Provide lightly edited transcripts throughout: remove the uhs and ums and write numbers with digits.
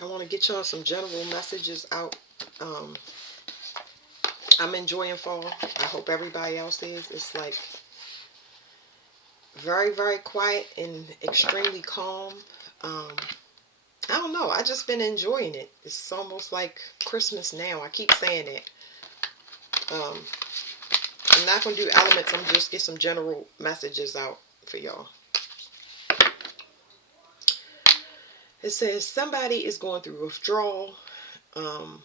I want to get y'all some general messages out. Um, I'm enjoying fall. I hope everybody else is. It's like very, very quiet and extremely calm. Um, I don't know. I just been enjoying it. It's almost like Christmas now. I keep saying it. Um, I'm not going to do elements. I'm just get some general messages out for y'all. It says somebody is going through withdrawal um,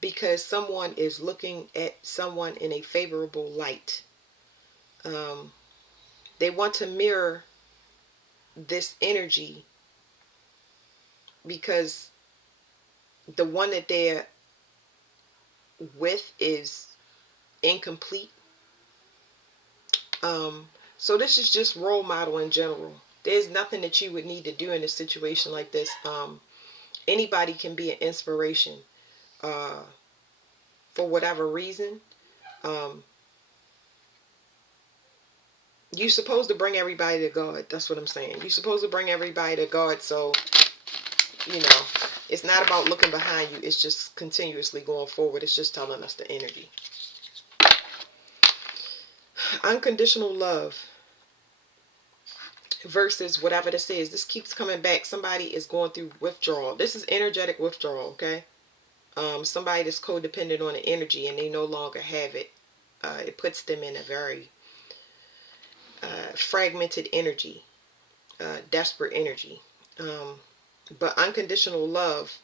because someone is looking at someone in a favorable light. Um, they want to mirror this energy because the one that they're with is incomplete. So this is just role model in general. There's nothing that you would need to do in a situation like this. Anybody can be an inspiration uh, for whatever reason. Um, you're supposed to bring everybody to God. That's what I'm saying. You're supposed to bring everybody to God. So, you know, it's not about looking behind you. It's just continuously going forward. It's just telling us the energy. Unconditional love versus whatever this is. This keeps coming back. Somebody is going through withdrawal. This is energetic withdrawal, okay? Somebody that's codependent on the energy and they no longer have it. It puts them in a very fragmented energy, desperate energy. But unconditional love,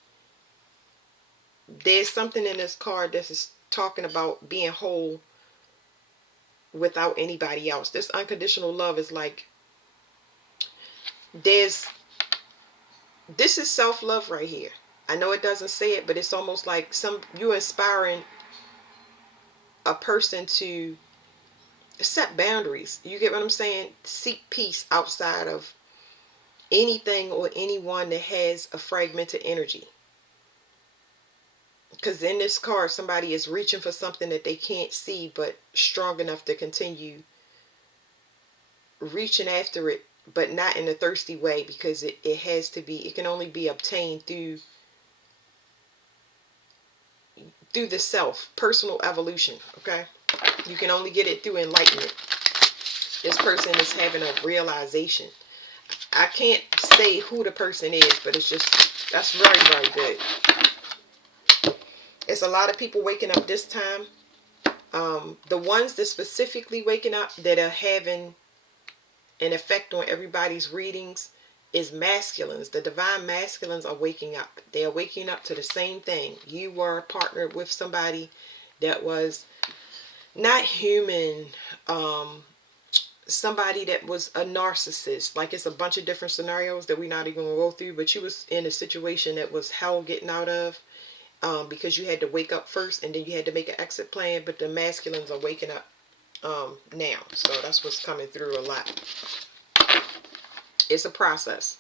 there's something in this card that is talking about being whole without anybody else. This unconditional love is like this is self-love right here. I know it doesn't say it, but it's almost like you're inspiring a person to set boundaries. You get what I'm saying? Seek peace outside of anything or anyone that has a fragmented energy. Because in this card, somebody is reaching for something that they can't see, but strong enough to continue reaching after it, but not in a thirsty way, because it can only be obtained through the self, personal evolution, okay? You can only get it through enlightenment. This person is having a realization. I can't say who the person is, but that's very, very good. It's a lot of people waking up this time. The ones that specifically waking up that are having an effect on everybody's readings is masculines. The divine masculines are waking up. They are waking up to the same thing. You were partnered with somebody that was not human, somebody that was a narcissist. Like, it's a bunch of different scenarios that we're not even going to go through, but you was in a situation that was hell getting out of, because you had to wake up first and then you had to make an exit plan. But the masculines are waking up now, so that's what's coming through a lot. It's a process,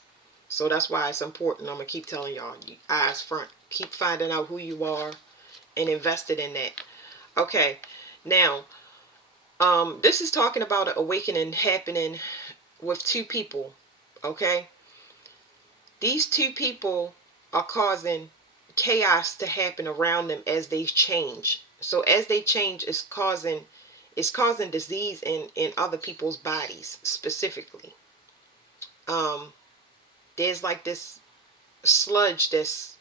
so that's why it's important. I'm gonna keep telling y'all, eyes front, keep finding out who you are and invested in that. Okay, now this is talking about an awakening happening with two people. Okay, these two people are causing chaos to happen around them as they change. So as they change, it's causing disease in other people's bodies specifically. Um, there's like this sludge that's,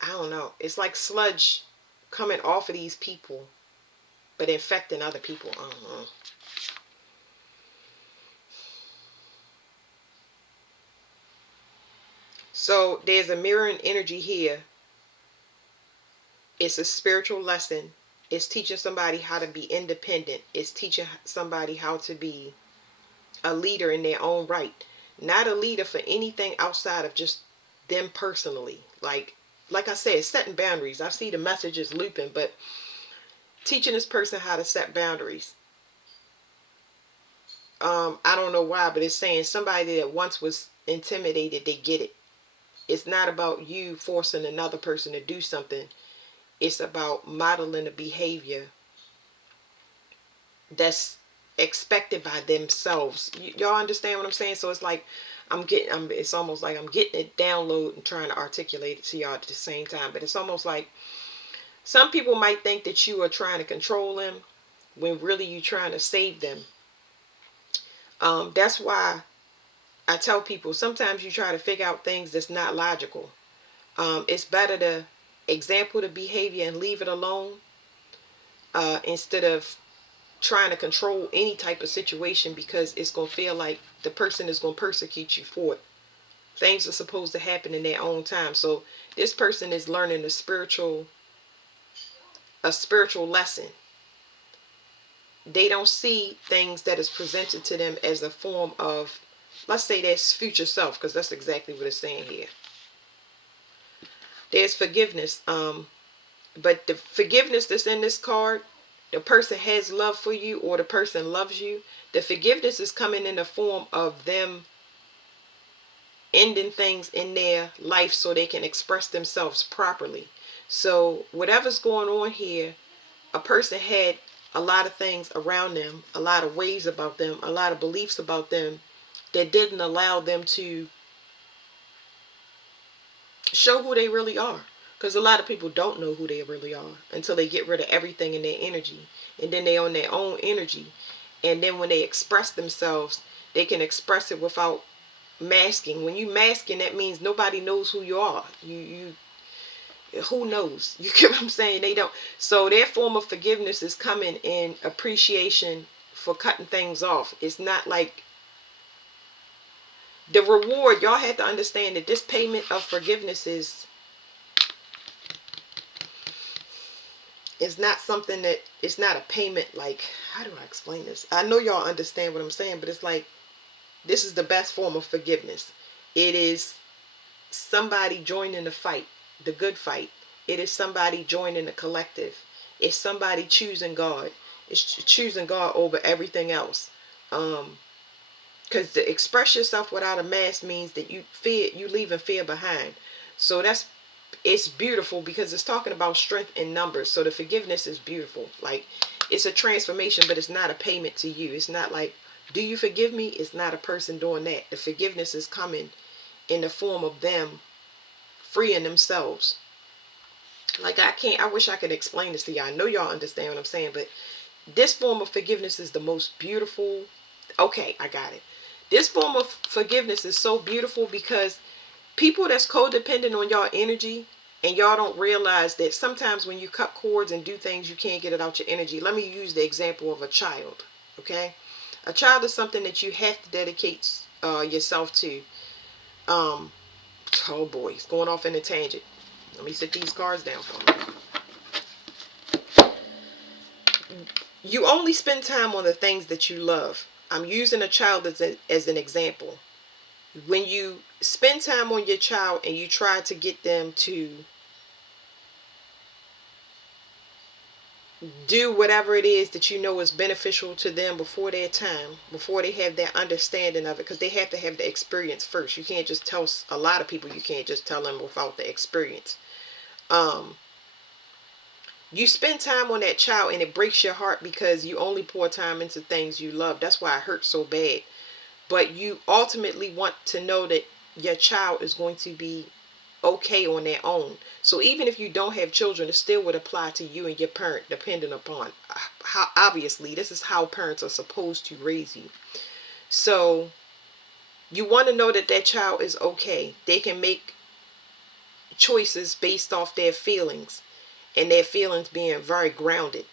I don't know, it's like sludge coming off of these people but infecting other people. I don't know. So there's a mirroring energy here. It's a spiritual lesson. It's teaching somebody how to be independent. It's teaching somebody how to be a leader in their own right. Not a leader for anything outside of just them personally. Like I said, setting boundaries. I see the messages looping, but teaching this person how to set boundaries. I don't know why, but it's saying somebody that once was intimidated, they get it. It's not about you forcing another person to do something. It's about modeling a behavior that's expected by themselves. Y'all understand what I'm saying? So it's like it's almost like I'm getting it download and trying to articulate it to y'all at the same time. But it's almost like some people might think that you are trying to control them when really you're trying to save them. That's why I tell people sometimes you try to figure out things that's not logical. It's better to example the behavior and leave it alone, instead of trying to control any type of situation, because it's going to feel like the person is going to persecute you for it. Things are supposed to happen in their own time. So this person is learning a spiritual lesson. They don't see things that is presented to them as a form of, let's say, their future self, because that's exactly what it's saying here. There's forgiveness. But the forgiveness that's in this card, the person has love for you or the person loves you. The forgiveness is coming in the form of them ending things in their life so they can express themselves properly. So whatever's going on here, a person had a lot of things around them, a lot of ways about them, a lot of beliefs about them that didn't allow them to show who they really are. Because a lot of people don't know who they really are until they get rid of everything in their energy. And then they own their own energy. And then when they express themselves, they can express it without masking. When you masking, that means nobody knows who you are. Who knows? You get what I'm saying? They don't. So their form of forgiveness is coming in appreciation for cutting things off. It's not like the reward. Y'all have to understand that this payment of forgiveness is not something that, it's not a payment. Like, how do I explain this? I know y'all understand what I'm saying, but it's like, this is the best form of forgiveness. It is somebody joining the fight, the good fight. It is somebody joining the collective. It's somebody choosing God. It's choosing God over everything else. Because to express yourself without a mask means that you leaving fear behind. So it's beautiful because it's talking about strength in numbers. So the forgiveness is beautiful. Like, it's a transformation, but it's not a payment to you. It's not like, do you forgive me? It's not a person doing that. The forgiveness is coming in the form of them freeing themselves. Like, I wish I could explain this to y'all. I know y'all understand what I'm saying, but this form of forgiveness is the most beautiful. Okay, I got it. This form of forgiveness is so beautiful because people that's codependent on y'all energy, and y'all don't realize that sometimes when you cut cords and do things, you can't get it out your energy. Let me use the example of a child. Okay, a child is something that you have to dedicate yourself to. Oh boy, it's going off in a tangent. Let me sit these cards down for a minute. You only spend time on the things that you love. I'm using a child as an example. When you spend time on your child and you try to get them to do whatever it is that you know is beneficial to them before their time, before they have that understanding of it, because they have to have the experience first. You can't just tell a lot of people, you can't just tell them without the experience. You spend time on that child and it breaks your heart because you only pour time into things you love. That's why it hurts so bad. But you ultimately want to know that your child is going to be okay on their own. So even if you don't have children, it still would apply to you and your parent, depending upon how, obviously, this is how parents are supposed to raise you. So you want to know that that child is okay. They can make choices based off their feelings, and their feelings being very grounded.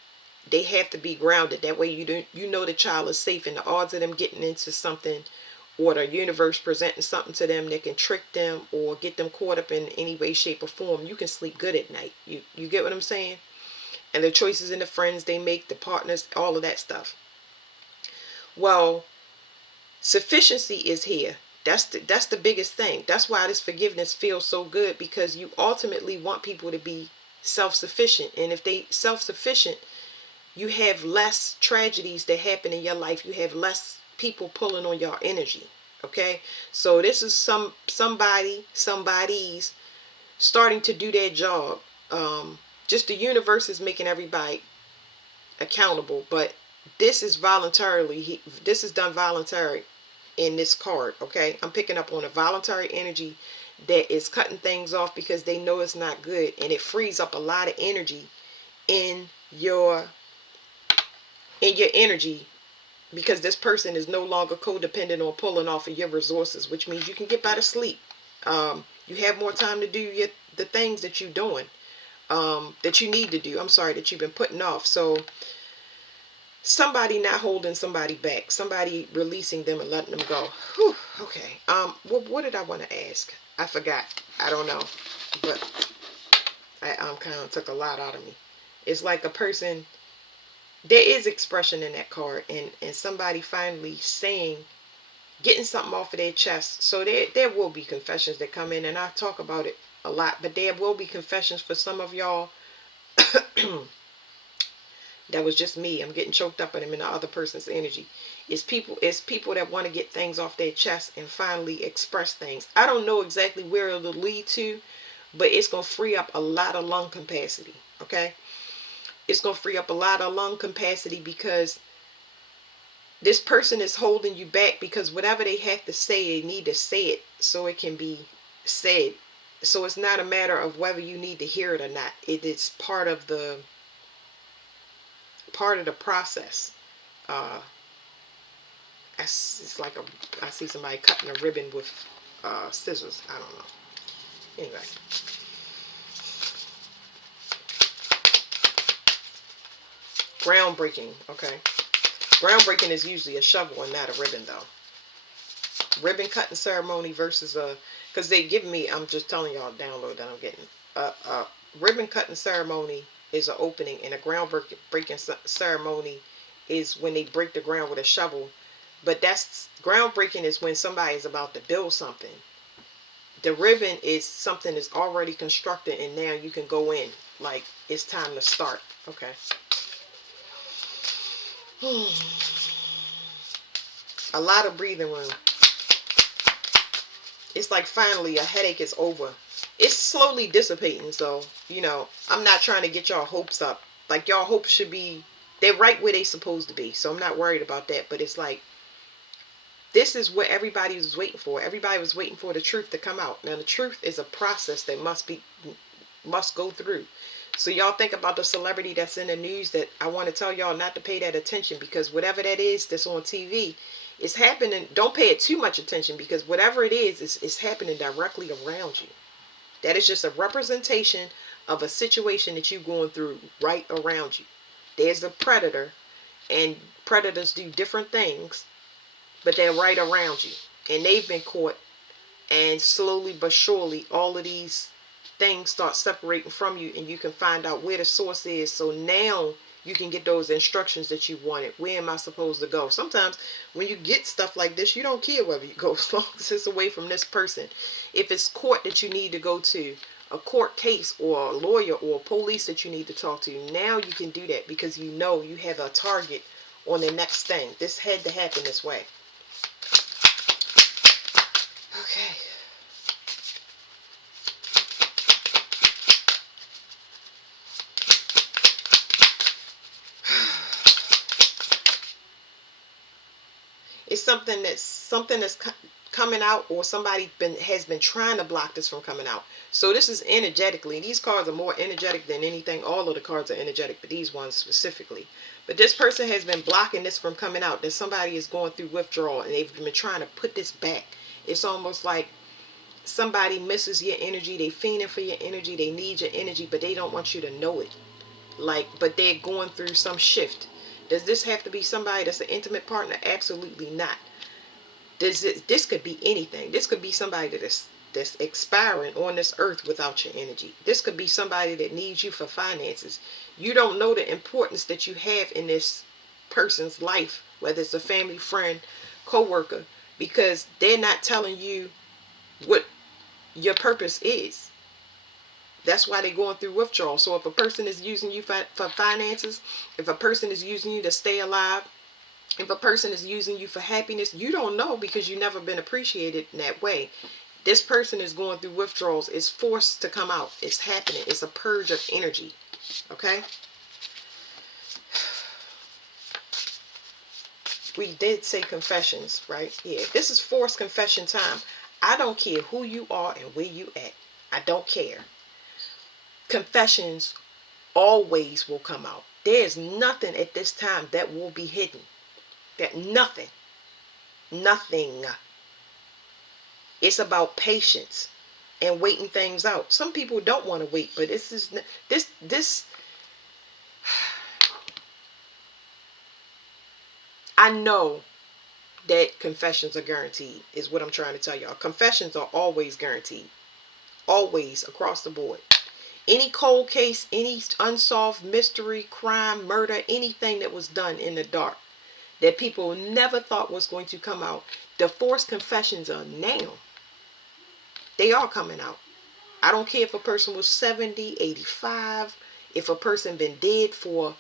They have to be grounded. That way you know the child is safe, and the odds of them getting into something, or the universe presenting something to them that can trick them or get them caught up in any way, shape, or form, you can sleep good at night. You get what I'm saying? And the choices and the friends they make, the partners, all of that stuff. Well, sufficiency is here. That's the biggest thing. That's why this forgiveness feels so good, because you ultimately want people to be self-sufficient. And if they self-sufficient, you have less tragedies that happen in your life. You have less people pulling on your energy. Okay, so this is somebody's starting to do their job. Just the universe is making everybody accountable, but this is voluntarily. This is done voluntary in this card. Okay, I'm picking up on a voluntary energy that is cutting things off because they know it's not good, and it frees up a lot of energy in your energy, because this person is no longer codependent on pulling off of your resources, which means you can get better sleep. You have more time to do the things that you're doing, that you need to do. I'm sorry, that you've been putting off. So somebody not holding somebody back, somebody releasing them and letting them go. Whew, okay. What did I want to ask? I forgot. I don't know, but I kind of took a lot out of me. It's like a person. There is expression in that card, and somebody finally saying, getting something off of their chest. So there will be confessions that come in, and I talk about it a lot, but there will be confessions for some of y'all. That was just me. I'm getting choked up, and I'm in the other person's energy. It's people that want to get things off their chest and finally express things. I don't know exactly where it'll lead to, but it's going to free up a lot of lung capacity. Okay, it's going to free up a lot of lung capacity, because this person is holding you back, because whatever they have to say, they need to say it so it can be said. So it's not a matter of whether you need to hear it or not. It is part of the process. It's like I see somebody cutting a ribbon with scissors. I don't know. Anyway, groundbreaking. Okay, groundbreaking is usually a shovel and not a ribbon, though. Ribbon cutting ceremony versus because they give me. I'm just telling y'all download that I'm getting. Ribbon cutting ceremony is an opening, and a groundbreaking ceremony is when they break the ground with a shovel. But that's groundbreaking is when somebody is about to build something. The ribbon is something that's already constructed, and now you can go in. Like, it's time to start. Okay. A lot of breathing room. It's like finally a headache is over. It's slowly dissipating, so, I'm not trying to get y'all hopes up. Like, y'all hopes should be, they're right where they supposed to be, so I'm not worried about that. But it's like, this is what everybody was waiting for. Everybody was waiting for the truth to come out. Now, the truth is a process that must go through. So y'all think about the celebrity that's in the news, that I want to tell y'all not to pay that attention, because whatever that is that's on TV, it's happening. Don't pay it too much attention, because whatever it is happening directly around you. That is just a representation of a situation that you're going through right around you. There's a predator, and predators do different things, but they're right around you. And they've been caught, and slowly but surely, all of these things start separating from you, and you can find out where the source is. So now you can get those instructions that you wanted. Where am I supposed to go? Sometimes when you get stuff like this, you don't care whether you go, as long as it's away from this person. If it's court that you need to go to, a court case, or a lawyer, or police that you need to talk to, now you can do that, because you know you have a target on the next thing. This had to happen this way. Okay. It's something that's coming out, or somebody has been trying to block this from coming out. So this is energetically. These cards are more energetic than anything. All of the cards are energetic, but these ones specifically. But this person has been blocking this from coming out. That somebody is going through withdrawal, and they've been trying to put this back. It's almost like somebody misses your energy. They fiending for your energy. They need your energy, but they don't want you to know it. But they're going through some shift. Does this have to be somebody that's an intimate partner? Absolutely not. This could be anything. This could be somebody that's expiring on this earth without your energy. This could be somebody that needs you for finances. You don't know the importance that you have in this person's life, whether it's a family, friend, co-worker, because they're not telling you what your purpose is. That's why they're going through withdrawal. So if a person is using you for finances, if a person is using you to stay alive, if a person is using you for happiness, you don't know, because you've never been appreciated in that way. This person is going through withdrawals. It's forced to come out. It's happening. It's a purge of energy. Okay? we did say confessions, right? Yeah, this is forced confession time. I don't care who you are and where you at. I don't care. Confessions always will come out. There's nothing at this time that will be hidden. That nothing. Nothing. It's about patience and waiting things out. Some people don't want to wait, but this I know that confessions are guaranteed is what I'm trying to tell y'all. Confessions are always guaranteed. Always across the board. Any cold case, any unsolved mystery, crime, murder, anything that was done in the dark that people never thought was going to come out, the forced confessions are now. They are coming out. I don't care if a person was 70, 85, if a person been dead for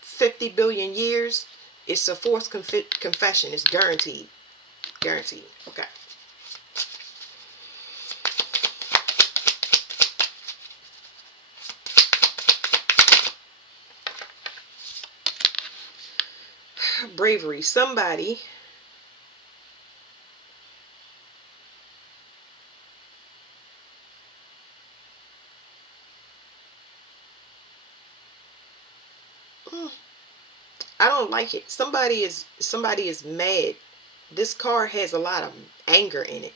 50 billion years. It's a forced confession. It's guaranteed. Guaranteed. Okay. Bravery. Somebody I don't like it. Somebody is mad. This card has a lot of anger in it.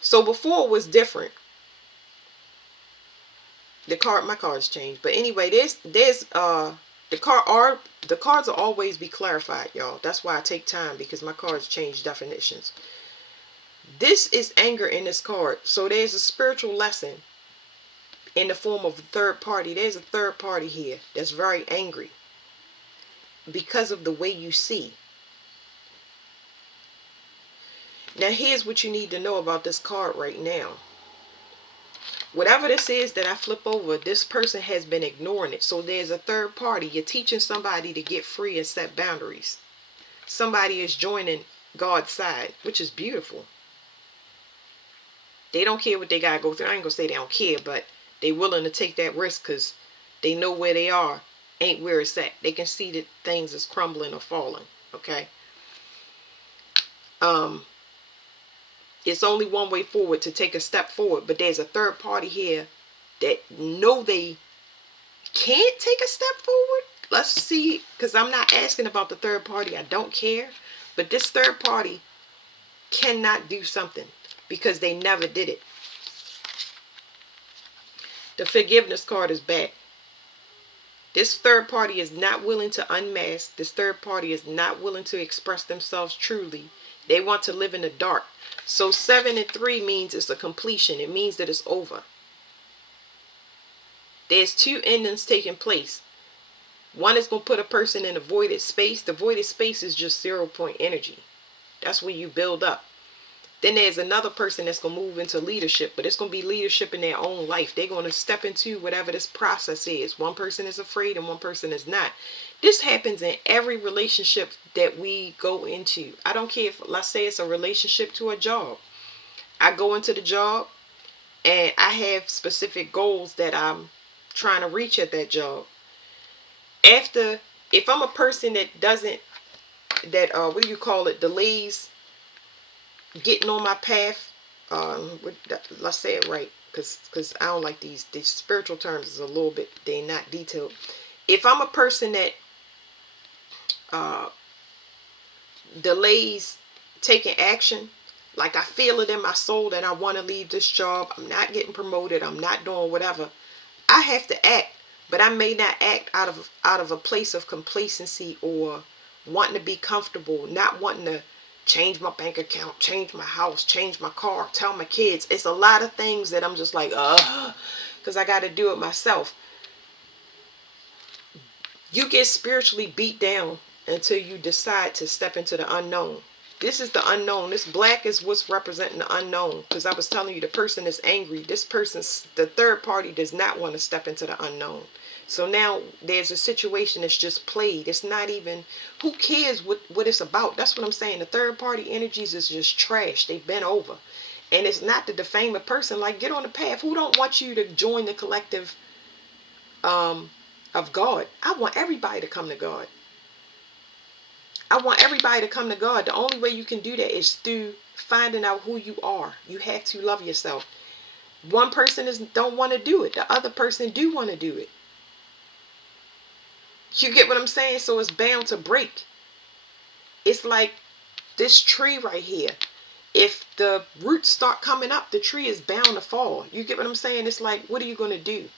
So before it was different. My cards changed. But anyway, the cards will always be clarified, y'all. That's why I take time, because my cards change definitions. This is anger in this card. So there's a spiritual lesson in the form of a third party. There's a third party here that's very angry because of the way you see. Now here's what you need to know about this card right now. Whatever this is that I flip over, this person has been ignoring it. So there's a third party. You're teaching somebody to get free and set boundaries. Somebody is joining God's side, which is beautiful. They don't care what they got to go through. I ain't going to say they don't care, but they willing to take that risk because they know where they are ain't where it's at. They can see that things is crumbling or falling. Okay. It's only one way forward, to take a step forward, but there's a third party here that know they can't take a step forward. Let's see, because I'm not asking about the third party. I don't care. But this third party cannot do something because they never did it. The forgiveness card is back. This third party is not willing to unmask. This third party is not willing to express themselves truly. They want to live in the dark. So 7 and 3 means it's a completion. It means that it's over. There's two endings taking place. One is going to put a person in a voided space. The voided space is just 0-point energy. That's where you build up. Then there's another person that's going to move into leadership, but it's going to be leadership in their own life. They're going to step into whatever this process is. One person is afraid and one person is not. This happens in every relationship that we go into. I don't care if, let's say it's a relationship to a job. I go into the job and I have specific goals that I'm trying to reach at that job. If I'm a person that doesn't, what do you call it, delays getting on my path, let's say it right, because I don't like these spiritual terms is a little bit, they're not detailed. If I'm a person that delays taking action, like I feel it in my soul that I want to leave this job, I'm not getting promoted, I'm not doing whatever, I have to act. But I may not act out of a place of complacency or wanting to be comfortable, not wanting to change my bank account, change my house, change my car, tell my kids. It's a lot of things that I'm just like, because I got to do it myself. You get spiritually beat down until you decide to step into the unknown. This is the unknown. This black is what's representing the unknown. Because I was telling you, the person is angry. The third party does not want to step into the unknown. So now there's a situation that's just played. It's not even, who cares what it's about? That's what I'm saying. The third party energies is just trash. They've been over. And it's not to defame a person. Like, get on the path. Who don't want you to join the collective of God? I want everybody to come to God. I want everybody to come to God. The only way you can do that is through finding out who you are. You have to love yourself. One person don't want to do it. The other person do want to do it. You get what I'm saying? So it's bound to break. It's like this tree right here. If the roots start coming up, the tree is bound to fall. You get what I'm saying? It's like, what are you going to do?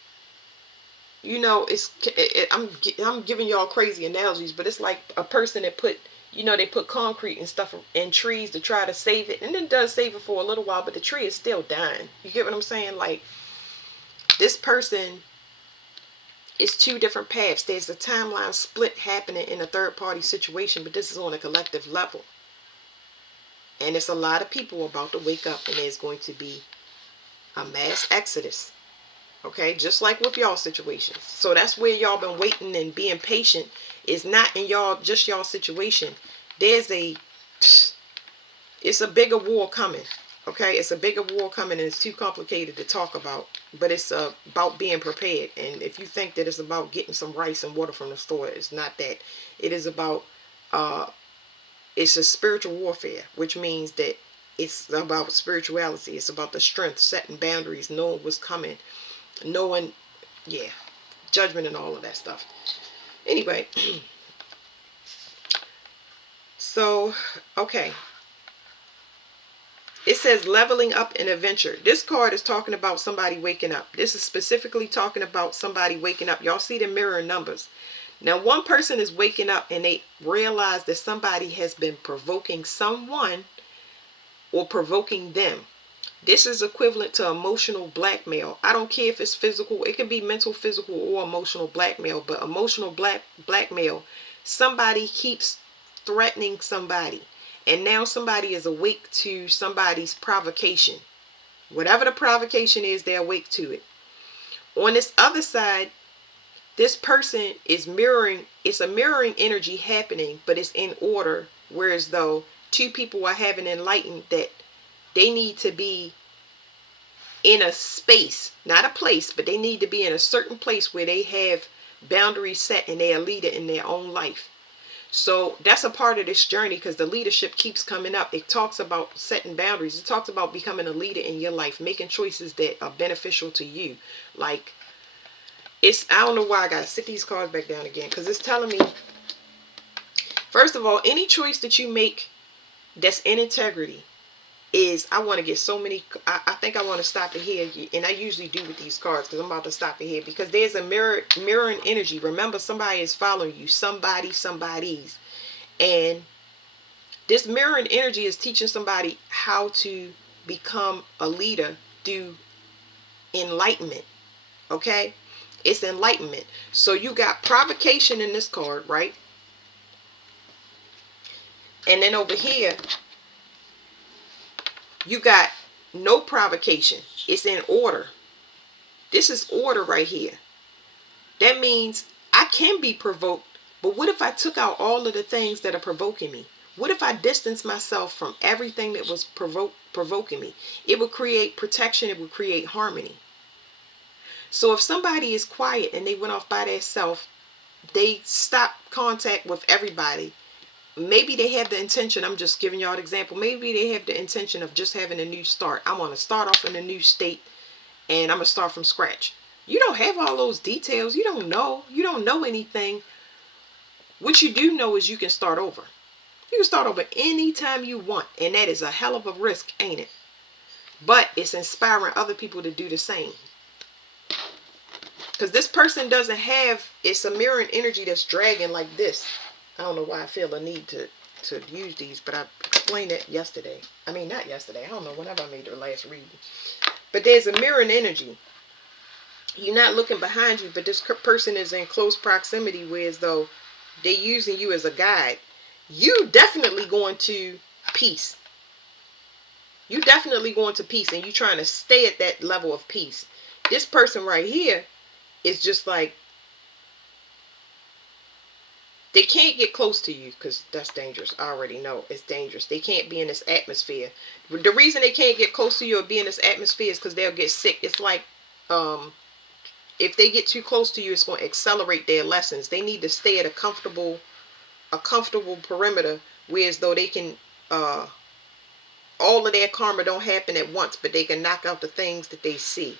I'm giving y'all crazy analogies, but it's like a person that they put concrete and stuff in trees to try to save it, and it does save it for a little while, but the tree is still dying. You get what I'm saying? Like, this person is two different paths. There's a timeline split happening in a third party situation, but this is on a collective level. And it's a lot of people about to wake up, and there's going to be a mass exodus. Okay, just like with y'all situations. So that's where y'all been waiting and being patient. Is not in y'all situation. It's a bigger war coming. Okay, it's a bigger war coming, and it's too complicated to talk about. But it's about being prepared. And if you think that it's about getting some rice and water from the store, it's not that. It is about it's a spiritual warfare, which means that it's about spirituality. It's about the strength, setting boundaries, knowing what's coming. Knowing, judgment and all of that stuff. Anyway, so, okay. It says leveling up an adventure. This card is talking about somebody waking up. This is specifically talking about somebody waking up. Y'all see the mirror numbers. Now, one person is waking up and they realize that somebody has been provoking someone or provoking them. This is equivalent to emotional blackmail. I don't care if it's physical. It can be mental, physical, or emotional blackmail. But emotional blackmail, somebody keeps threatening somebody. And now somebody is awake to somebody's provocation. Whatever the provocation is, they're awake to it. On this other side, this person is mirroring. It's a mirroring energy happening, but it's in order. Whereas though two people are having enlightened that they need to be in a space, not a place, but they need to be in a certain place where they have boundaries set and they are a leader in their own life. So that's a part of this journey, because the leadership keeps coming up. It talks about setting boundaries. It talks about becoming a leader in your life, making choices that are beneficial to you. Like, I don't know why I got to sit these cards back down again, because it's telling me, first of all, any choice that you make that's in integrity is, I want to get so many, I think I want to stop it here, and I usually do with these cards, because I'm about to stop it here, because there's a mirroring energy. Remember, somebody is following you, somebody's, and this mirroring energy is teaching somebody how to become a leader through enlightenment. Okay, it's enlightenment. So you got provocation in this card, right? And then over here you got no provocation. It's in order. This is order right here. That means I can be provoked, but what if I took out all of the things that are provoking me? What if I distance myself from everything that was provoking me? It would create protection. It would create harmony. So if somebody is quiet and they went off by themselves, they stop contact with everybody. Maybe they have the intention, I'm just giving y'all an example, maybe they have the intention of just having a new start. I want to start off in a new state, and I'm going to start from scratch. You don't have all those details. You don't know anything. What you do know is you can start over. You can start over anytime you want, and that is a hell of a risk, ain't it? But it's inspiring other people to do the same. Because this person doesn't have, it's a mirroring energy that's dragging like this. I don't know why I feel a need to use these, but I explained it yesterday. I mean, not yesterday. I don't know, whenever I made the last reading. But there's a mirroring energy. You're not looking behind you, but this person is in close proximity, whereas though they're using you as a guide. You definitely going to peace. You definitely going to peace, and you trying to stay at that level of peace. This person right here is just like, they can't get close to you because that's dangerous. I already know it's dangerous. They can't be in this atmosphere. The reason they can't get close to you or be in this atmosphere is because they'll get sick. It's like, if they get too close to you, it's going to accelerate their lessons. They need to stay at a comfortable a comfortable perimeter, where as though they can, all of their karma don't happen at once, but they can knock out the things that they see.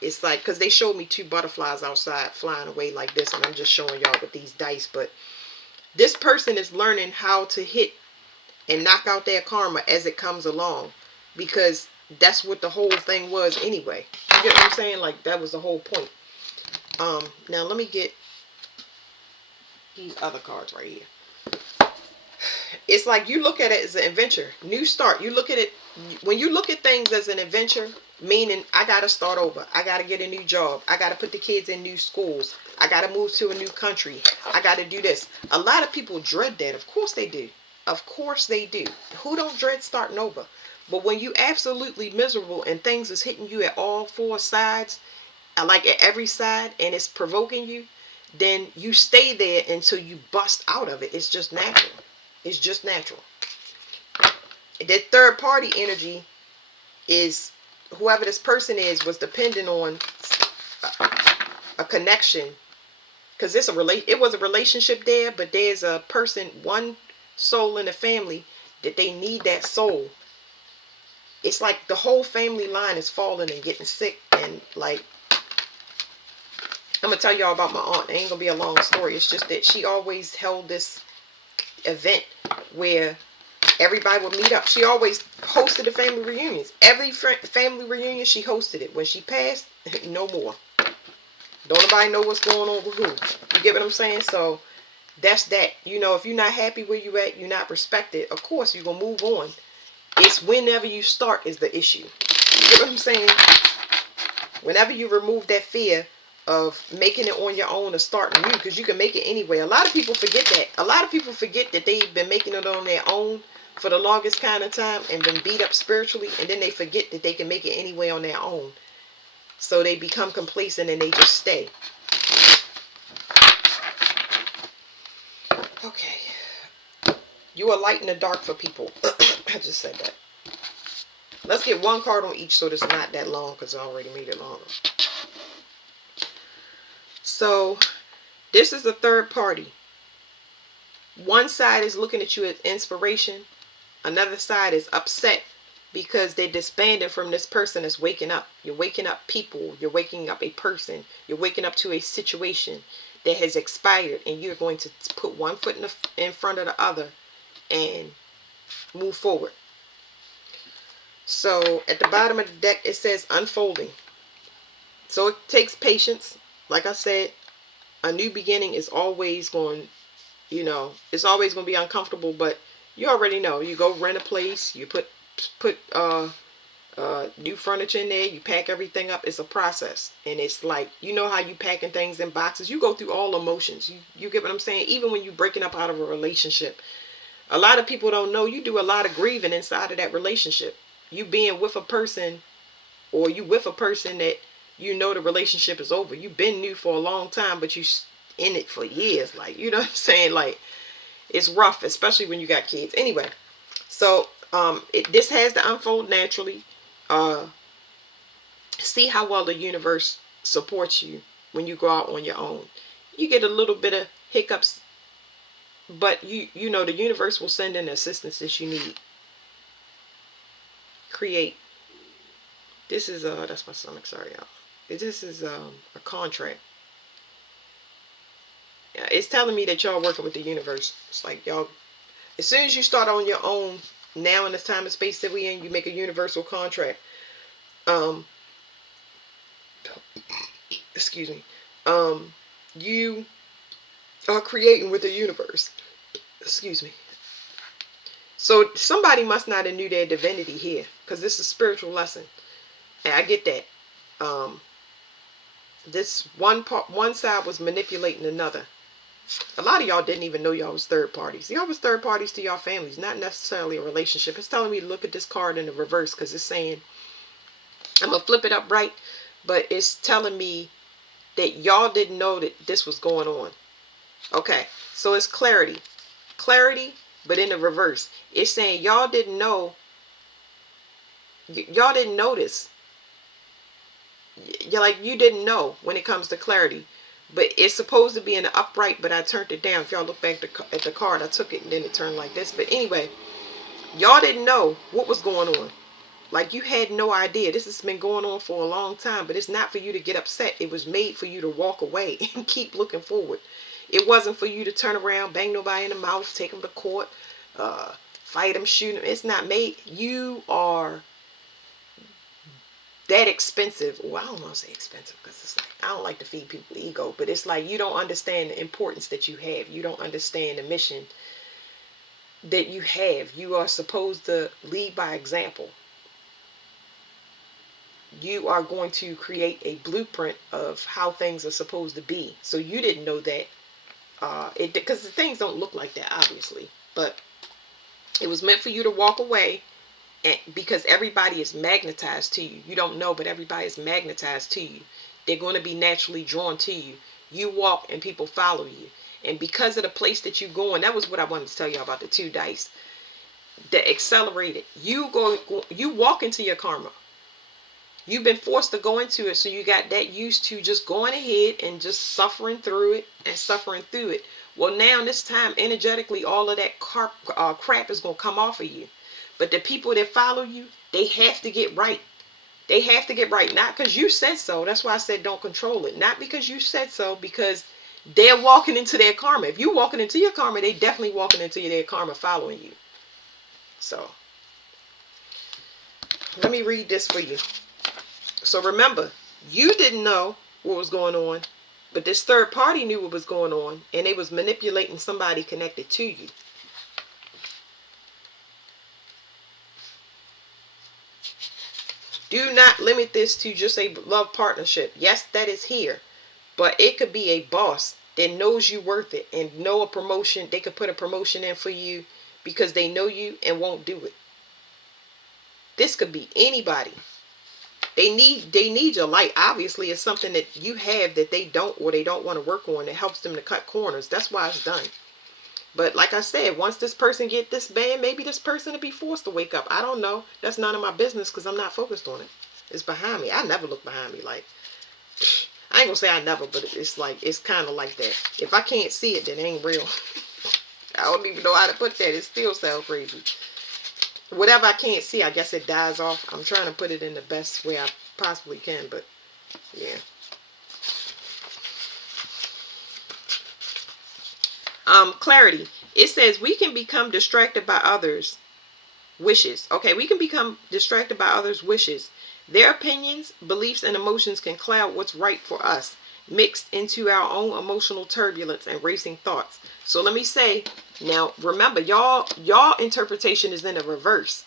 It's like, because they showed me two butterflies outside flying away like this, and I'm just showing y'all with these dice. But this person is learning how to hit and knock out their karma as it comes along, because that's what the whole thing was anyway. You get what I'm saying? Like, that was the whole point. Now let me get these other cards right here. It's like, you look at it as an adventure, new start. You look at it, when you look at things as an adventure, meaning I got to start over. I got to get a new job. I got to put the kids in new schools. I got to move to a new country. I got to do this. A lot of people dread that. Of course they do. Of course they do. Who don't dread starting over? But when you absolutely miserable and things is hitting you at all four sides, like at every side, and it's provoking you, then you stay there until you bust out of it. It's just natural. It's just natural. That third party energy is, whoever this person is was dependent on a connection, because it was a relationship there, but there's a person, one soul in the family, that they need that soul. It's like the whole family line is falling and getting sick, and like, I'm gonna tell y'all about my aunt. It ain't gonna be a long story. It's just that she always held this event where everybody would meet up. She always hosted the family reunions. Every family reunion, she hosted it. When she passed, no more. Don't nobody know what's going on with who. You get what I'm saying? So that's that. You know, if you're not happy where you at, you're not respected, of course you're gonna move on. It's whenever you start is the issue. You get what I'm saying? Whenever you remove that fear of making it on your own or starting new, because you can make it anyway. A lot of people forget that. A lot of people forget that they've been making it on their own for the longest kind of time and been beat up spiritually, and then they forget that they can make it anyway on their own. So they become complacent and they just stay. Okay. You are light in the dark for people. I just said that. Let's get one card on each so it's not that long, because I already made it longer. So this is the third party. One side is looking at you as inspiration. Another side is upset because they're disbanding from this person that's waking up. You're waking up people. You're waking up a person. You're waking up to a situation that has expired, and you're going to put one foot in front of the other and move forward. So at the bottom of the deck, it says unfolding. So it takes patience. Like I said, a new beginning is always going, it's always going to be uncomfortable, but you already know. You go rent a place, you put new furniture in there, you pack everything up. It's a process. And it's like, you know how you packing things in boxes. You go through all emotions. You get what I'm saying? Even when you're breaking up out of a relationship, a lot of people don't know you do a lot of grieving inside of that relationship. You being with a person, or you with a person that you know the relationship is over. You've been new for a long time, but you in it for years. Like, you know what I'm saying? Like, it's rough, especially when you got kids. Anyway, so this has to unfold naturally. See how well the universe supports you when you go out on your own. You get a little bit of hiccups, but you know the universe will send in the assistance that you need. Create. This is that's my stomach, sorry y'all. This is a contract. It's telling me that y'all working with the universe. It's like, y'all, as soon as you start on your own, now in this time and space that we in, you make a universal contract. Excuse me. You are creating with the universe. Excuse me. So somebody must not have knew their divinity here, because this is a spiritual lesson. And I get that. This one side was manipulating another. A lot of y'all didn't even know y'all was third parties. Y'all was third parties to y'all families, not necessarily a relationship. It's telling me to look at this card in the reverse, because it's saying, I'm going to flip it up right, but it's telling me that y'all didn't know that this was going on. Okay, so it's clarity. Clarity, but in the reverse. It's saying y'all didn't know. Y'all didn't notice. You're like, you didn't know when it comes to clarity. but it's supposed to be in the upright, but I turned it down. If y'all look back at the card, I took it and then it turned like this. But anyway, y'all didn't know what was going on. Like, you had no idea. This has been going on for a long time, but it's not for you to get upset. It was made for you to walk away and keep looking forward. It wasn't for you to turn around, bang nobody in the mouth, take them to court, fight them, shoot them. It's not made. You are that expensive. Well, I don't want to say expensive, because it's like, I don't like to feed people ego, but it's like, you don't understand the importance that you have. You don't understand the mission that you have. You are supposed to lead by example. You are going to create a blueprint of how things are supposed to be. So you didn't know that, because the things don't look like that, obviously, but it was meant for you to walk away. And because everybody is magnetized to you. You don't know, but everybody is magnetized to you. They're going to be naturally drawn to you. You walk and people follow you. And because of the place that you're going, that was what I wanted to tell you about the 2 dice. The accelerated. You walk into your karma. You've been forced to go into it, so you got that used to just going ahead and just suffering through it and suffering through it. Well, now this time, energetically, all of that crap is going to come off of you. But the people that follow you, they have to get right. They have to get right. Not because you said so. That's why I said don't control it. Not because you said so, because they're walking into their karma. If you're walking into your karma, they definitely walking into their karma following you. So, let me read this for you. So remember, you didn't know what was going on, but this third party knew what was going on, and they was manipulating somebody connected to you. Do not limit this to just a love partnership. Yes, that is here. But it could be a boss that knows you worth it and know a promotion. They could put a promotion in for you because they know you and won't do it. This could be anybody. They need your light. Obviously, it's something that you have that they don't, or they don't want to work on. It helps them to cut corners. That's why it's done. But like I said, once this person get this bad, maybe this person will be forced to wake up. I don't know. That's none of my business because I'm not focused on it. It's behind me. I never look behind me. Like, I ain't gonna say I never, but it's like, it's kind of like that. If I can't see it, then it ain't real. I don't even know how to put that. It still sounds crazy. Whatever I can't see, I guess it dies off. I'm trying to put it in the best way I possibly can, but yeah. Clarity. It says we can become distracted by others' wishes. Okay, we can become distracted by others' wishes. Their opinions, beliefs, and emotions can cloud what's right for us, mixed into our own emotional turbulence and racing thoughts. So let me say, now remember, y'all interpretation is in the reverse.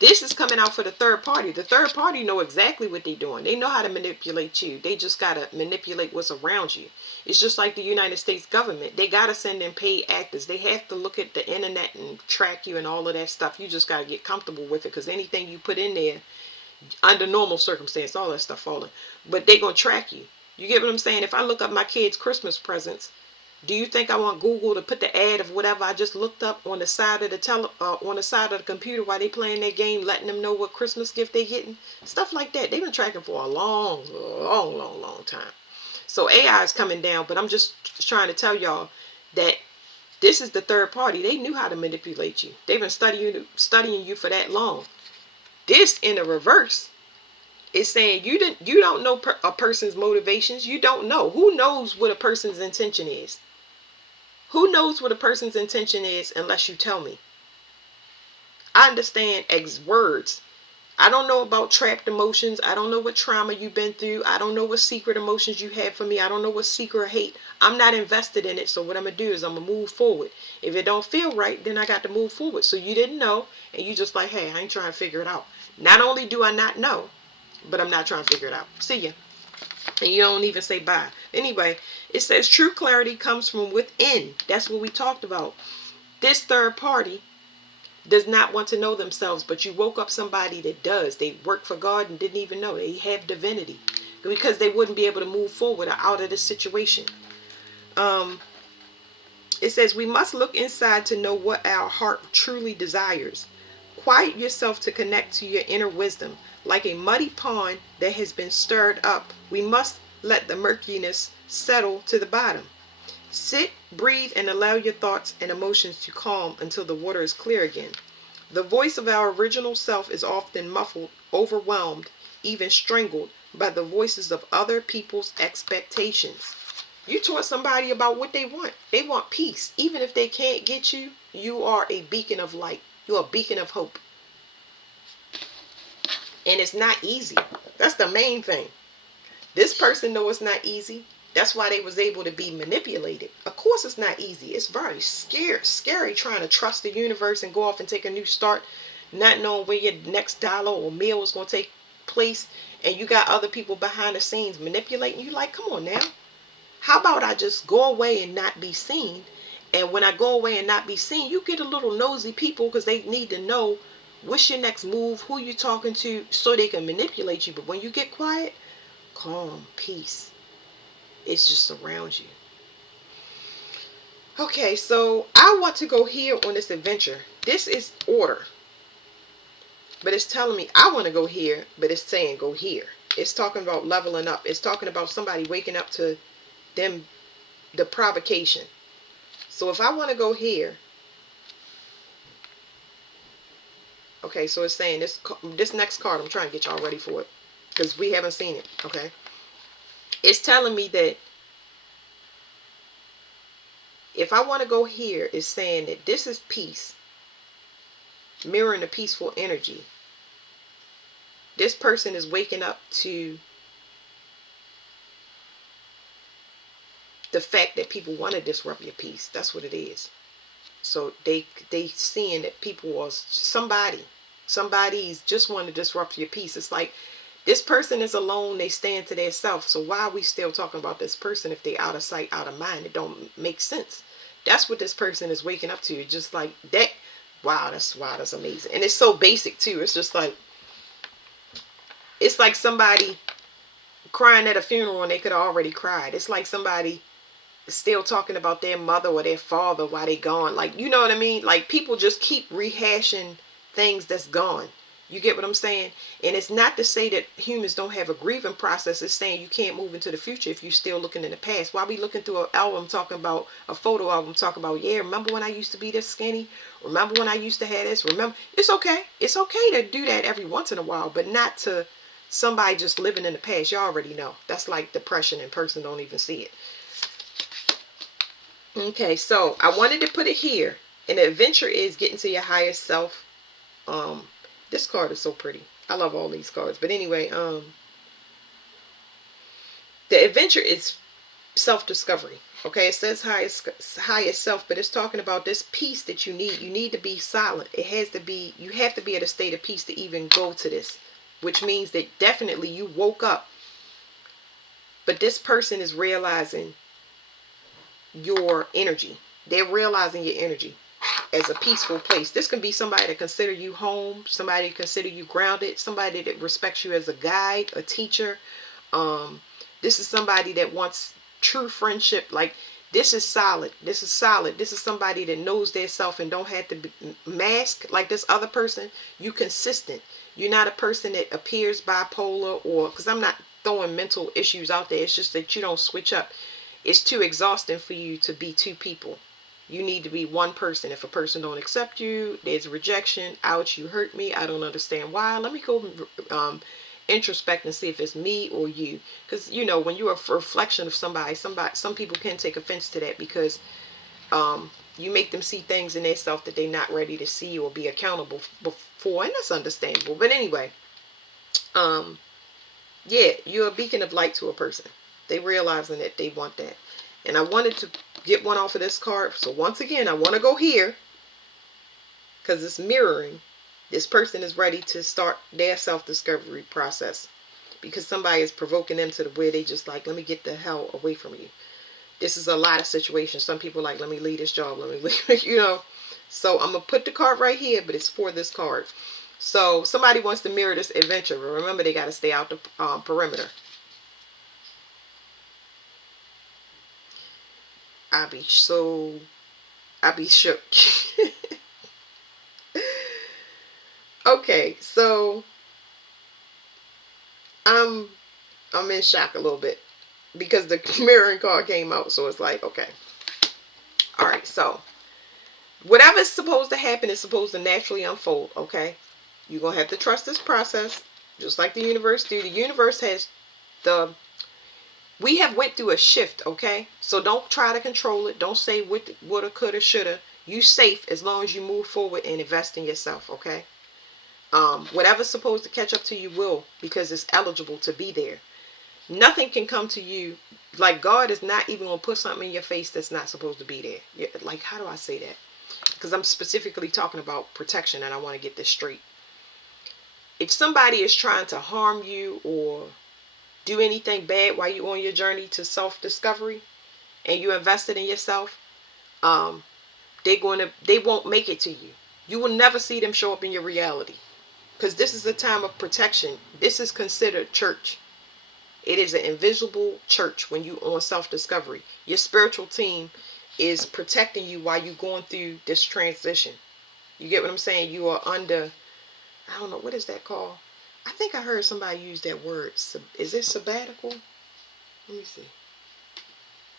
This is coming out for the third party. The third party know exactly what they're doing. They know how to manipulate you. They just got to manipulate what's around you. It's just like the United States government. They got to send in paid actors. They have to look at the internet and track you and all of that stuff. You just got to get comfortable with it, because anything you put in there, under normal circumstance, all that stuff falling. But they're going to track you. You get what I'm saying? If I look up my kids' Christmas presents, do you think I want Google to put the ad of whatever I just looked up on the side of the computer while they playing their game, letting them know what Christmas gift they getting? Stuff like that. They've been tracking for a long time. So AI is coming down, but I'm just trying to tell y'all that this is the third party. They knew how to manipulate you. They've been studying you for that long. This in the reverse is saying you don't know a person's motivations. You don't know. Who knows what a person's intention is? Who knows what a person's intention is unless you tell me? I understand words. I don't know about trapped emotions. I don't know what trauma you've been through. I don't know what secret emotions you have for me. I don't know what secret hate. I'm not invested in it. So what I'm going to do is I'm going to move forward. If it don't feel right, then I got to move forward. So you didn't know, and you just like, hey, I ain't trying to figure it out. Not only do I not know, but I'm not trying to figure it out. See ya. And you don't even say bye. Anyway, it says true clarity comes from within. That's what we talked about. This third party does not want to know themselves, but you woke up somebody that does. They work for God and didn't even know. They have divinity, because they wouldn't be able to move forward or out of this situation. It says we must look inside to know what our heart truly desires. Quiet yourself to connect to your inner wisdom. Like a muddy pond that has been stirred up, we must let the murkiness settle to the bottom. Sit, breathe, and allow your thoughts and emotions to calm until the water is clear again. The voice of our original self is often muffled, overwhelmed, even strangled by the voices of other people's expectations. You taught somebody about what they want. They want peace. Even if they can't get you, you are a beacon of light. You're a beacon of hope. And it's not easy. That's the main thing. This person know it's not easy. That's why they was able to be manipulated. Of course it's not easy. It's very scary trying to trust the universe and go off and take a new start, not knowing where your next dollar or meal is going to take place. And you got other people behind the scenes manipulating you. Like, come on now. How about I just go away and not be seen? And when I go away and not be seen, you get a little nosy people because they need to know what's your next move, who you talking to, so they can manipulate you. But when you get quiet, calm, peace, it's just surrounds you. Okay, so I want to go here on this adventure. This is order. But it's telling me I want to go here, but it's saying go here. It's talking about leveling up. It's talking about somebody waking up to them, the provocation. So if I want to go here, okay, so it's saying this next card, I'm trying to get y'all ready for it because we haven't seen it, okay? It's telling me that if I want to go here, it's saying that this is peace, mirroring the peaceful energy. This person is waking up to the fact that people want to disrupt your peace. That's what it is. So they seeing that people are somebody's just want to disrupt your peace. It's like this person is alone. They stand to their self. So why are we still talking about this person if they out of sight, out of mind? It don't make sense. That's what this person is waking up to. It's just like that. Wow, that's amazing. And it's so basic too. It's just like somebody crying at a funeral and they could have already cried. It's like somebody still talking about their mother or their father while they gone. Like, you know what I mean? Like, people just keep rehashing things that's gone. You get what I'm saying? And it's not to say that humans don't have a grieving process. It's saying you can't move into the future if you're still looking in the past. Why we looking through an album talking about, a photo album talking about, yeah, remember when I used to be this skinny? Remember when I used to have this? Remember? It's okay. It's okay to do that every once in a while, but not to somebody just living in the past. You already know. That's like depression and person don't even see it. Okay, so I wanted to put it here. And the adventure is getting to your highest self. This card is so pretty. I love all these cards. But anyway, the adventure is self-discovery. Okay, it says highest self, but it's talking about this peace that you need. You need to be silent. It has to be, you have to be at a state of peace to even go to this. Which means that definitely you woke up. But this person is realizing your energy. They're realizing your energy as a peaceful place. This can be somebody that consider you home, somebody that consider you grounded, somebody that respects you as a guide, a teacher. This is somebody that wants true friendship. Like, this is solid. This is solid. This is somebody that knows their self and don't have to be mask like this other person. You consistent. You're not a person that appears bipolar, or, because I'm not throwing mental issues out there. It's just that you don't switch up. It's too exhausting for you to be two people. You need to be one person. If a person don't accept you, there's rejection. Ouch, you hurt me. I don't understand why. Let me go introspect and see if it's me or you. Because, you know, when you're a reflection of somebody, some people can take offense to that because you make them see things in themselves that they're not ready to see or be accountable for, and that's understandable. But anyway, yeah, you're a beacon of light to a person. They realizing that they want that. And I wanted to get one off of this card. So once again, I want to go here because it's mirroring. This person is ready to start their self-discovery process because somebody is provoking them to the where they just like, let me get the hell away from you. This is a lot of situations. Some people like, let me leave this job. Let me leave, you know. So I'm going to put the card right here, but it's for this card. So somebody wants to mirror this adventure. Remember, they got to stay out the perimeter. I be shook. Okay, so I'm in shock a little bit. because the mirroring card came out. So it's like, okay. All right. So whatever's supposed to happen is supposed to naturally unfold. Okay. You're going to have to trust this process. Just like the universe do. The universe has the... We have went through a shift, okay? So don't try to control it. Don't say what, woulda, coulda, shoulda. You safe as long as you move forward and invest in yourself, okay? Whatever's supposed to catch up to you will, because it's eligible to be there. Nothing can come to you. Like, God is not even going to put something in your face that's not supposed to be there. Like, how do I say that? Because I'm specifically talking about protection, and I want to get this straight. If somebody is trying to harm you or do anything bad while you're on your journey to self-discovery and you invested in yourself, they won't make it to you. You will never see them show up in your reality, because this is a time of protection. This is considered church. It is an invisible church when you on self-discovery. Your spiritual team is protecting you while you're going through this transition. You get what I'm saying? You are under, I don't know, what is that called? I think I heard somebody use that word. Is it sabbatical? Let me see.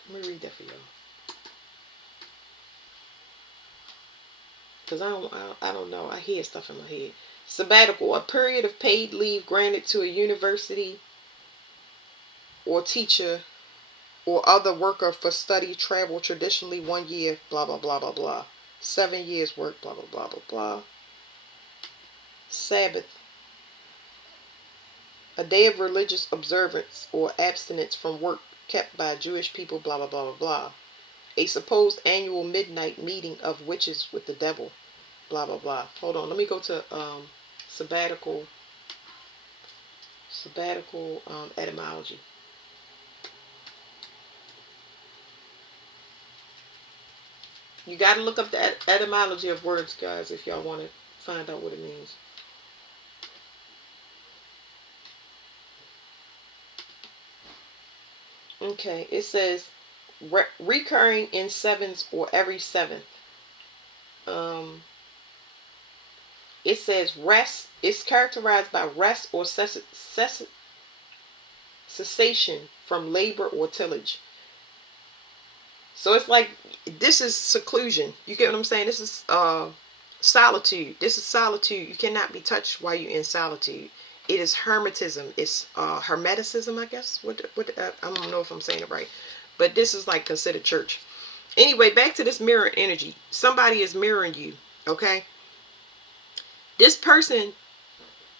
Let me read that for y'all. Because I don't know. I hear stuff in my head. Sabbatical, a period of paid leave granted to a university or teacher or other worker for study, travel, traditionally 1 year, blah, blah, blah, blah, blah. 7 years work, blah, blah, blah, blah, blah. Sabbath, a day of religious observance or abstinence from work kept by Jewish people, blah, blah, blah, blah, blah. A supposed annual midnight meeting of witches with the devil, blah, blah, blah. Hold on, let me go to sabbatical etymology. You got to look up the etymology of words, guys, if y'all want to find out what it means. Okay, it says recurring in sevens or every seventh. It says rest. It's characterized by rest or cessation from labor or tillage. So it's like, this is seclusion. You get what I'm saying? This is solitude. This is solitude. You cannot be touched while you're in solitude. It is hermetism. It's hermeticism, I guess. I don't know if I'm saying it right, but this is like considered church. Anyway, back to this mirror energy. Somebody is mirroring you, okay? This person,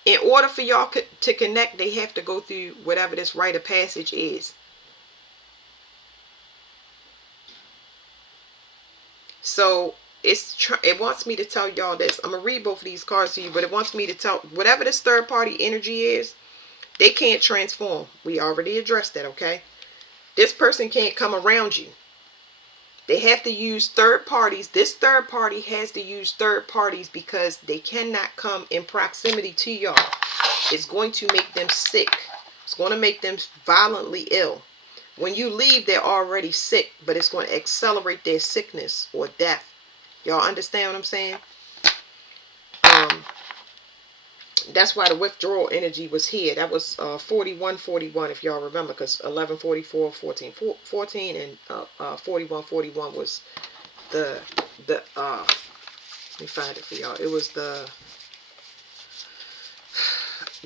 in order for y'all to connect, they have to go through whatever this rite of passage is. So it wants me to tell y'all this. I'm going to read both of these cards to you, but it wants me to tell, whatever this third party energy is, they can't transform. We already addressed that, okay? This person can't come around you. They have to use third parties. This third party has to use third parties because they cannot come in proximity to y'all. It's going to make them sick. It's going to make them violently ill. When you leave, they're already sick, but it's going to accelerate their sickness or death. Y'all understand what I'm saying? That's why the withdrawal energy was here. That was 4141, if y'all remember, because 1144, 1414, and 4141 was the let me find it for y'all. It was the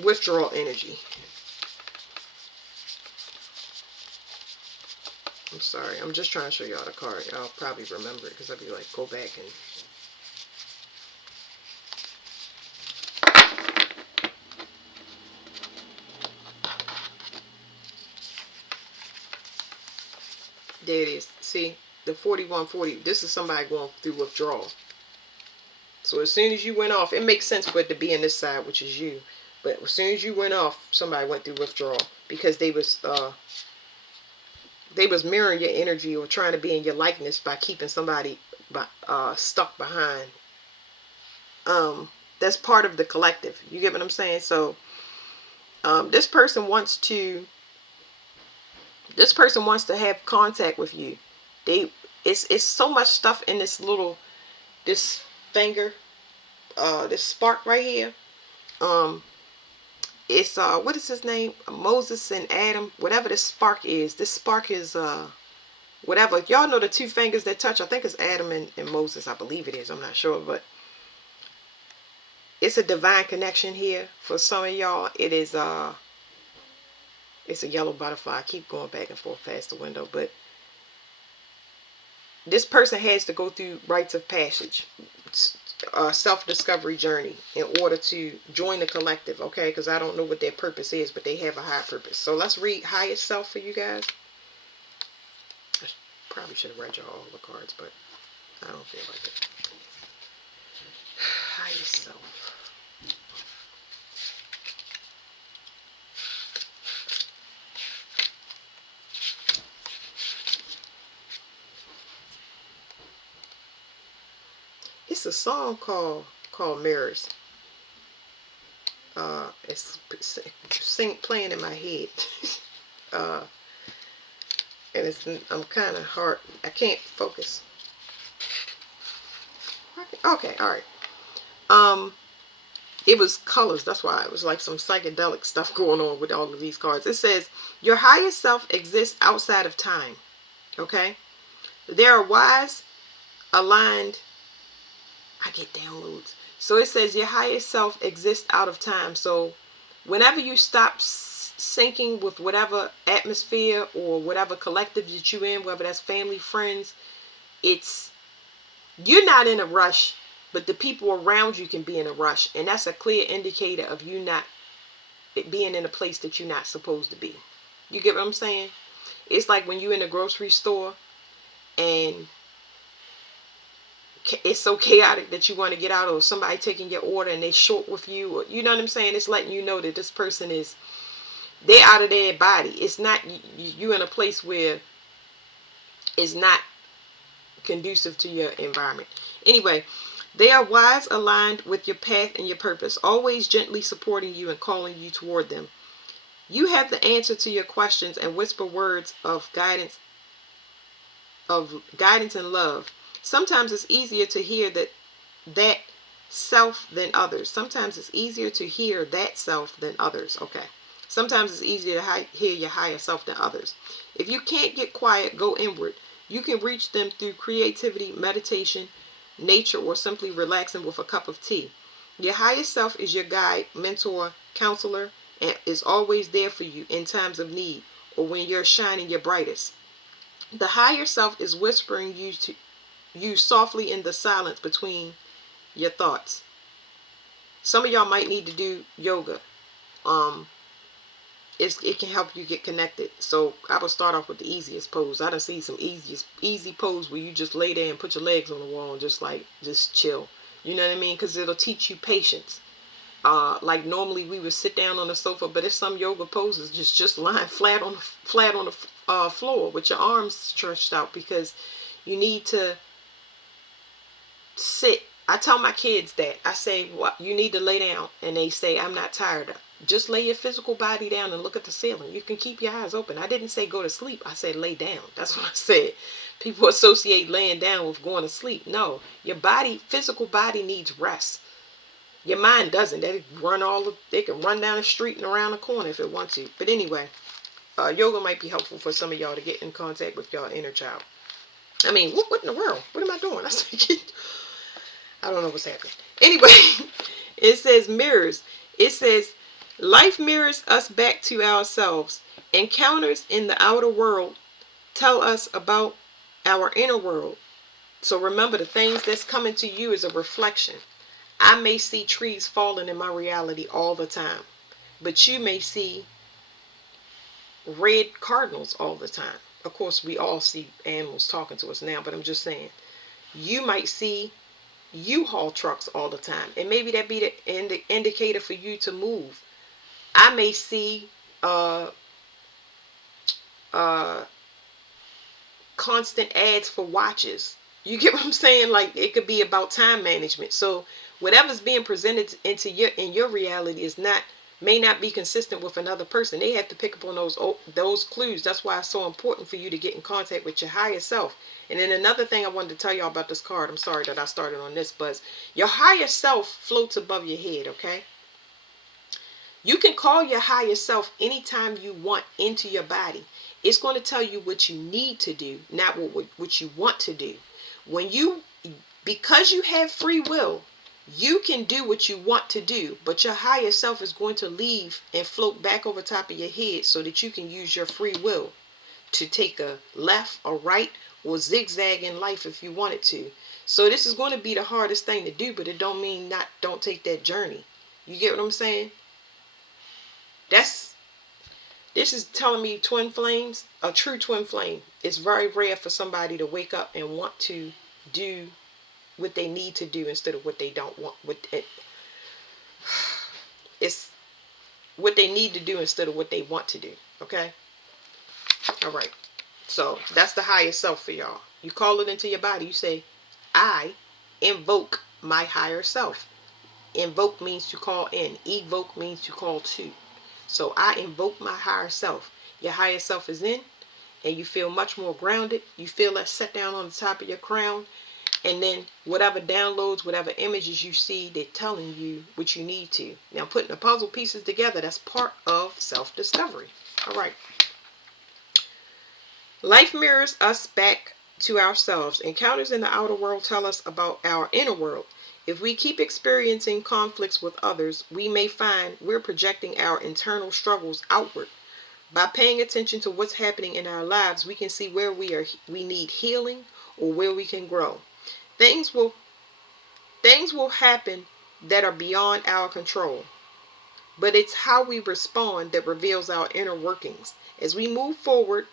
withdrawal energy. I'm sorry. I'm just trying to show y'all the card. Y'all probably remember it because I'll be like, go back and... There it is. See, the 4140. This is somebody going through withdrawal. So as soon as you went off, it makes sense for it to be in this side, which is you. But as soon as you went off, somebody went through withdrawal because they was mirroring your energy or trying to be in your likeness by keeping somebody stuck behind. That's part of the collective. You get what I'm saying? So this person wants to have contact with you. It's so much stuff in this finger, this spark right here. It's what is his name? Moses and Adam, whatever this spark is. This spark is whatever. Y'all know the two fingers that touch. I think it's Adam and Moses. I believe it is. I'm not sure, but it's a divine connection here for some of y'all. It is it's a yellow butterfly. I keep going back and forth past the window, but this person has to go through rites of passage, a self-discovery journey in order to join the collective, okay? Because I don't know what their purpose is, but they have a high purpose. So let's read highest self for you guys. I probably should have read y'all all the cards, but I don't feel like it. Highest self. It's a song called Mirrors. It's playing in my head. And I'm kind of hard. I can't focus. Okay, all right. It was colors. That's why it was like some psychedelic stuff going on with all of these cards. It says your highest self exists outside of time. Okay, there are wise, aligned. I get downloads. So it says your highest self exists out of time. So whenever you stop syncing with whatever atmosphere or whatever collective that you're in, whether that's family, friends, you're not in a rush, but the people around you can be in a rush. And that's a clear indicator of you not being in a place that you're not supposed to be. You get what I'm saying? It's like when you're in a grocery store and it's so chaotic that you want to get out, or somebody taking your order and they short with you, or you know what I'm saying? It's letting you know that this person they're out of their body. It's not you in a place where it's not conducive to your environment. Anyway, they are wise, aligned with your path and your purpose, always gently supporting you and calling you toward them. You have the answer to your questions and whisper words of guidance and love. Sometimes it's easier to hear that self than others. Sometimes it's easier to hear that self than others. Okay. Sometimes it's easier to hear your higher self than others. If you can't get quiet, go inward. You can reach them through creativity, meditation, nature, or simply relaxing with a cup of tea. Your higher self is your guide, mentor, counselor, and is always there for you in times of need or when you're shining your brightest. The higher self is whispering you softly in the silence between your thoughts. Some of y'all might need to do yoga. It can help you get connected. So I will start off with the easiest pose. I done seen some easy pose where you just lay there and put your legs on the wall and just chill. You know what I mean? Because it'll teach you patience. Like normally we would sit down on the sofa, but it's some yoga poses just lying flat on the floor with your arms stretched out, because you need to sit. I tell my kids that. I say, "What, you need to lay down," and they say, "I'm not tired." Just lay your physical body down and look at the ceiling. You can keep your eyes open. I didn't say go to sleep. I said lay down. That's what I said. People associate laying down with going to sleep. No, your physical body needs rest. Your mind doesn't. They can run down the street and around the corner if it wants to. But anyway, yoga might be helpful for some of y'all to get in contact with your inner child. I mean, what in the world? What am I doing? I don't know what's happening. Anyway, it says mirrors. It says life mirrors us back to ourselves. Encounters in the outer world tell us about our inner world. So remember, the things that's coming to you is a reflection. I may see trees falling in my reality all the time, but you may see red cardinals all the time. Of course, we all see animals talking to us now, but I'm just saying, you might see U-Haul trucks all the time, and maybe that be the indicator for you to move. I may see constant ads for watches. You get what I'm saying? Like, it could be about time management. So whatever's being presented in your reality may not be consistent with another person. They have to pick up on those clues. That's why it's so important for you to get in contact with your higher self. And then another thing I wanted to tell y'all about this card. I'm sorry that I started on this, but your higher self floats above your head, okay? You can call your higher self anytime you want into your body. It's going to tell you what you need to do, not what you want to do. When you, because you have free will, you can do what you want to do, but your higher self is going to leave and float back over top of your head so that you can use your free will to take a left or right or zigzag in life if you wanted to. So this is going to be the hardest thing to do, but it don't mean don't take that journey. You get what I'm saying? This is telling me twin flames, a true twin flame. It's very rare for somebody to wake up and want to do what they need to do instead of what they don't want. It's what they need to do instead of what they want to do. Okay? All right. So that's the higher self for y'all. You call it into your body. You say, I invoke my higher self. Invoke means to call in. Evoke means to call to. So I invoke my higher self. Your higher self is in, and you feel much more grounded. You feel that set down on the top of your crown. And then whatever downloads, whatever images you see, they're telling you what you need to. Now putting the puzzle pieces together, that's part of self-discovery. All right. Life mirrors us back to ourselves. Encounters in the outer world tell us about our inner world. If we keep experiencing conflicts with others, we may find we're projecting our internal struggles outward. By paying attention to what's happening in our lives, we can see where we need healing or where we can grow. Things will happen that are beyond our control. But it's how we respond that reveals our inner workings. As we move forward,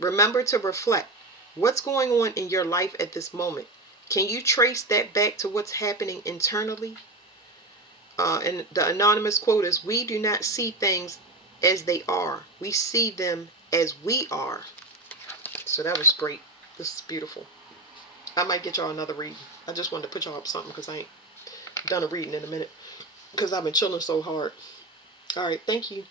remember to reflect. What's going on in your life at this moment? Can you trace that back to what's happening internally? And the anonymous quote is, we do not see things as they are. We see them as we are. So that was great. This is beautiful. I might get y'all another reading. I just wanted to put y'all up something because I ain't done a reading in a minute because I've been chilling so hard. All right. Thank you.